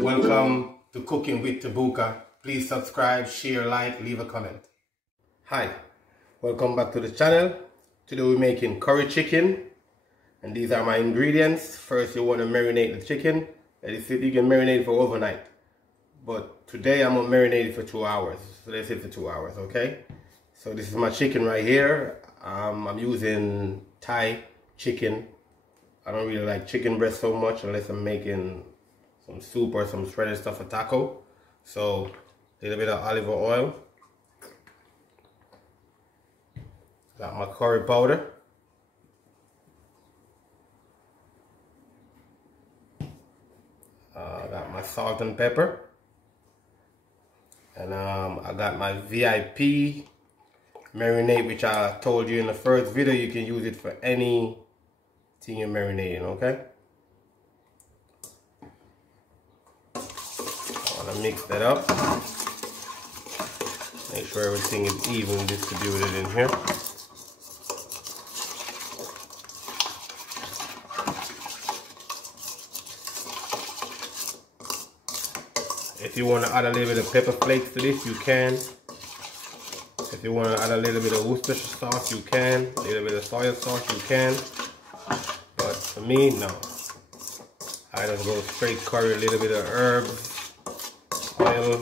Welcome to Cooking with Bouka. Please subscribe, share, like, leave a comment. Hi, welcome back to the channel. Today we're making curry chicken, and these are my ingredients. First, you want to marinate the chicken. That is it, you can marinate it for overnight, but today I'm gonna marinate it for 2 hours. So that's it for 2 hours, okay? So this is my chicken right here. I'm using Thai chicken. I don't really like chicken breast so much unless I'm making some soup or some shredded stuff for taco. So a little bit of olive oil. Got my curry powder. Got my salt and pepper. And I got my VIP marinade, which I told you in the first video. You can use it for anything you're marinating, okay? I want to mix that up. Make sure everything is evenly distributed in here. If you want to add a little bit of pepper flakes to this, you can. If you want to add a little bit of Worcestershire sauce, you can. A little bit of soy sauce, you can. But for me, no. I just go straight curry, a little bit of herbs, oil,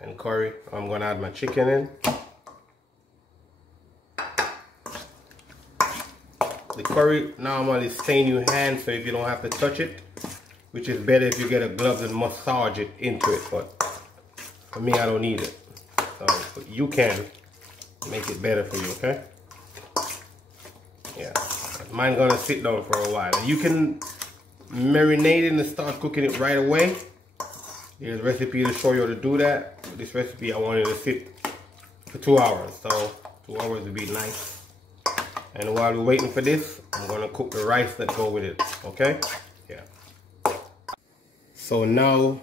and curry. I'm going to add my chicken in. The curry normally stain your hands, so if you don't have to touch it, which is better if you get a glove and massage it into it, but for me, I don't need it. So you can make it better for you, okay? Yeah, mine's gonna sit down for a while. You can marinate it and start cooking it right away. There's a recipe to show you how to do that. But this recipe, I wanted to sit for 2 hours, so 2 hours would be nice. And while we're waiting for this, I'm gonna cook the rice that go with it, okay? Yeah. So now,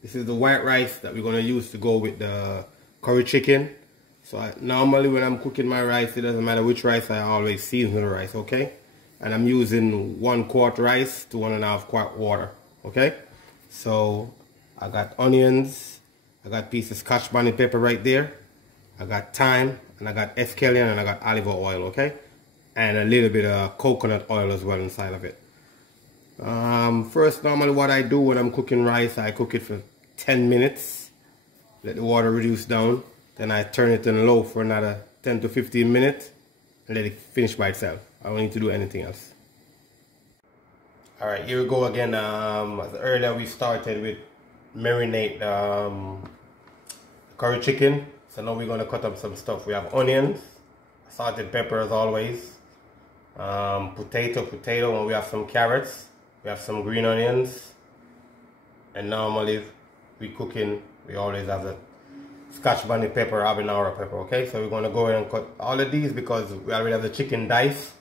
this is the white rice that we're going to use to go with the curry chicken. So normally when I'm cooking my rice, it doesn't matter which rice, I always season the rice, okay? And I'm using 1 quart rice to 1.5 quart water, okay? So I got onions, I got pieces of scotch bonnet pepper right there. I got thyme, and I got escallion, and I got olive oil, okay? And a little bit of coconut oil as well inside of it. First, normally what I do when I'm cooking rice, I cook it for 10 minutes, let the water reduce down, then I turn it on low for another 10 to 15 minutes and let it finish by itself. I don't need to do anything else. Alright, here we go again. Earlier we started with marinate curry chicken, so now we're going to cut up some stuff. We have onions, salted pepper as always, potato, and we have some carrots. We have some green onions, and normally we cooking, we always have the scotch bonnet pepper, habanero pepper, okay? So we're going to go ahead and cut all of these because we already have the chicken diced.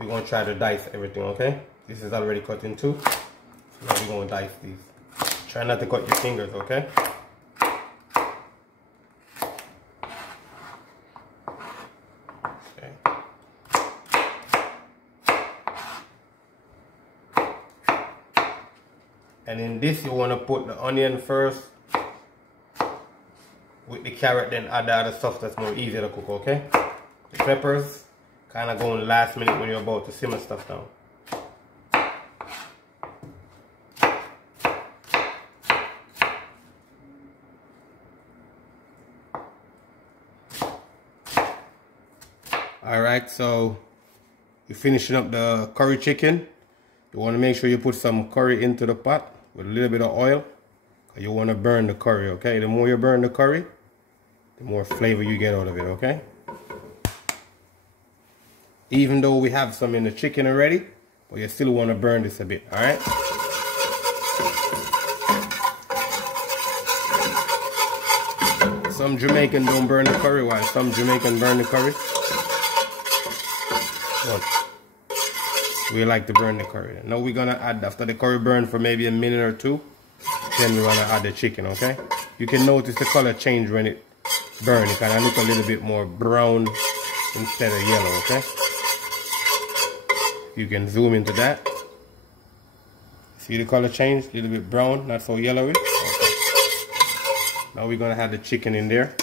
We're going to try to dice everything, okay? This is already cut in two. So now we're going to dice these. Try not to cut your fingers, okay? And in this, you want to put the onion first with the carrot, then add the other stuff that's more easy to cook, okay? The peppers kind of go in last minute when you're about to simmer stuff down. Alright, so you're finishing up the curry chicken. You want to make sure you put some curry into the pot with a little bit of oil. You want to burn the curry, okay? The more you burn the curry, the more flavor you get out of it, okay? Even though we have some in the chicken already, but you still want to burn this a bit, alright? Some Jamaican don't burn the curry, while some Jamaican burn the curry. But we like to burn the curry. Now we're gonna add, after the curry burn for maybe a minute or two, then we're gonna add the chicken, okay? You can notice the color change when it burns. It kind of look a little bit more brown instead of yellow, okay? You can zoom into that. See the color change? A little bit brown, not so yellowy. Okay. Now we're gonna have the chicken in there.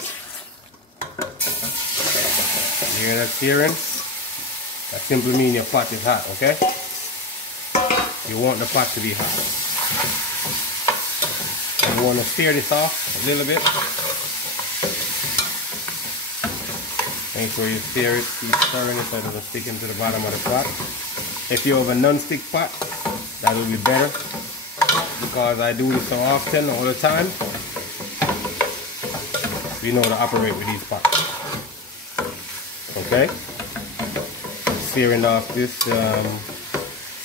You hear that searing? That simply means your pot is hot, okay? You want the pot to be hot. And you want to sear this off a little bit. Make sure you sear it, keep stirring it so it doesn't stick into the bottom of the pot. If you have a non-stick pot, that will be better, because I do this so often, all the time. We know how to operate with these pots. Okay? Searing off this,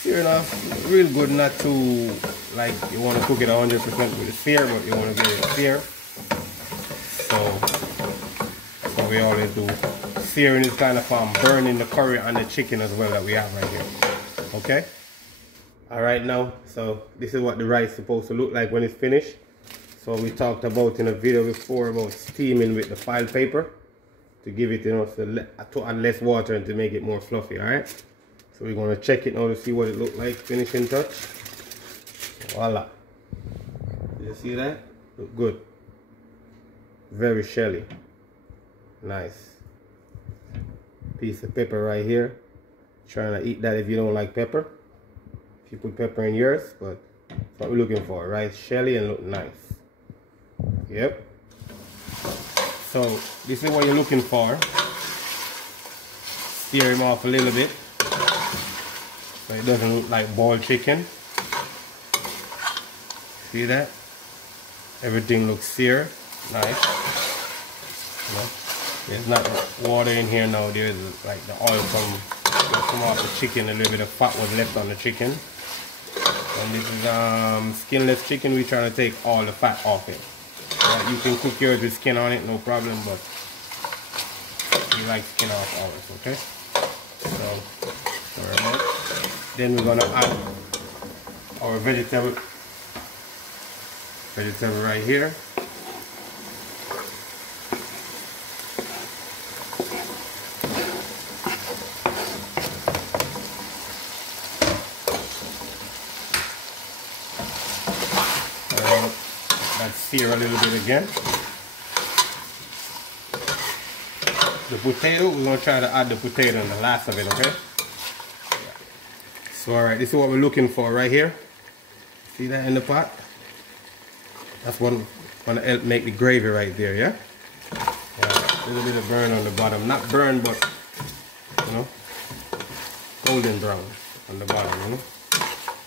searing off real good, not too, like you want to cook it 100% with the sear, but you want to get it sear. So, that's what we always do. Searing is kind of burning the curry on the chicken as well that we have right here. Okay? Alright now, so this is what the rice is supposed to look like when it's finished. So we talked about in a video before about steaming with the file paper to give it, you know, to add less water and to make it more fluffy. Alright? So we're going to check it now to see what it looks like, finishing touch. Voila. You see that? Look good. Very shelly. Nice. Piece of pepper right here. Trying to eat that if you don't like pepper. If you put pepper in yours, but that's what we're looking for, right? Shelly and look nice. Yep. So this is what you're looking for. Stir him off a little bit so it doesn't look like boiled chicken. See that? Everything looks seared. Nice. You know, there's not water in here now. There's like the oil come off the chicken. A little bit of fat was left on the chicken. And this is skinless chicken. We're trying to take all the fat off it. You can cook yours with skin on it, no problem, but we like skin off ours, okay? So, alright. Then we're gonna add our vegetable right here. Sear a little bit again. The potato, we're going to try to add the potato in the last of it, okay? So alright, this is what we're looking for right here. See that in the pot? That's what going to help make the gravy right there, yeah? A little bit of burn on the bottom. Not burn, but, you know, golden brown on the bottom, you know?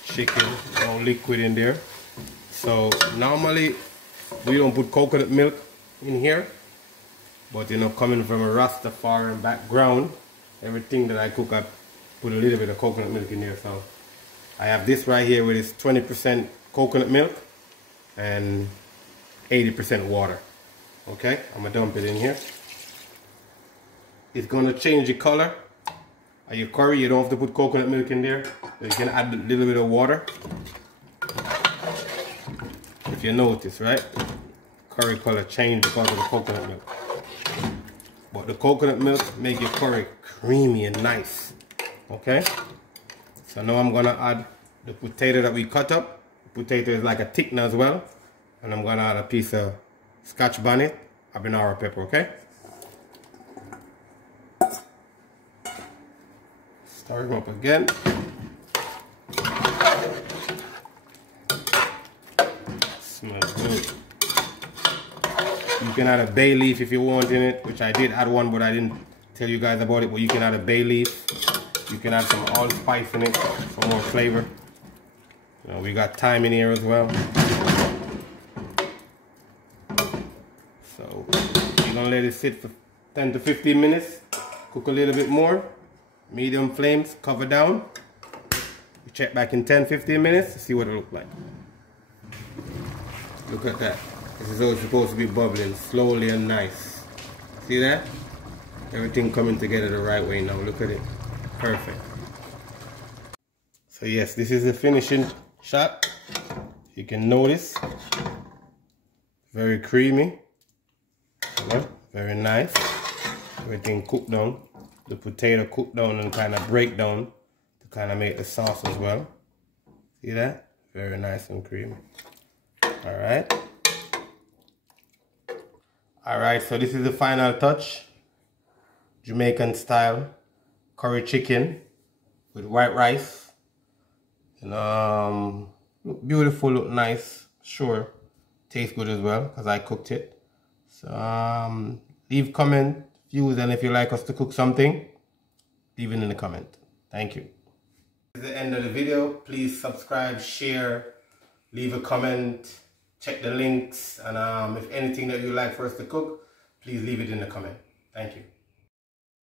Chicken, no liquid in there. So normally, we don't put coconut milk in here, but you know, coming from a Rastafarian background, everything that I cook, I put a little bit of coconut milk in there. So I have this right here with its 20% coconut milk and 80% water. Okay, I'm gonna dump it in here. It's gonna change the color of your curry. You don't have to put coconut milk in there. You can add a little bit of water. If you notice, right? Curry color change because of the coconut milk. But the coconut milk make your curry creamy and nice. Okay? So now I'm gonna add the potato that we cut up. The potato is like a thickener as well. And I'm gonna add a piece of Scotch bonnet, habanero pepper, okay? Stir them up again. Smells good. You can add a bay leaf if you want in it, which I did add one, but I didn't tell you guys about it. But you can add a bay leaf. You can add some allspice in it for more flavor. You know, we got thyme in here as well. So you're gonna let it sit for 10 to 15 minutes. Cook a little bit more. Medium flames, cover down. You check back in 10-15 minutes to see what it looks like. Look at that. This is how it's supposed to be bubbling, slowly and nice. See that? Everything coming together the right way now. Look at it. Perfect. So yes, this is the finishing shot. You can notice. Very creamy. Very nice. Everything cooked down. The potato cooked down and kind of break down to to kind of make the sauce as well. See that? Very nice and creamy. Alright. Alright, so this is the final touch. Jamaican style curry chicken with white rice. And look beautiful, look nice. Sure, tastes good as well because I cooked it. So leave comment, views, and if you like us to cook something, leave it in the comment. Thank you. This is the end of the video. Please subscribe, share, leave a comment, check the links, and if anything that you like for us to cook, please leave it in the comment. Thank you.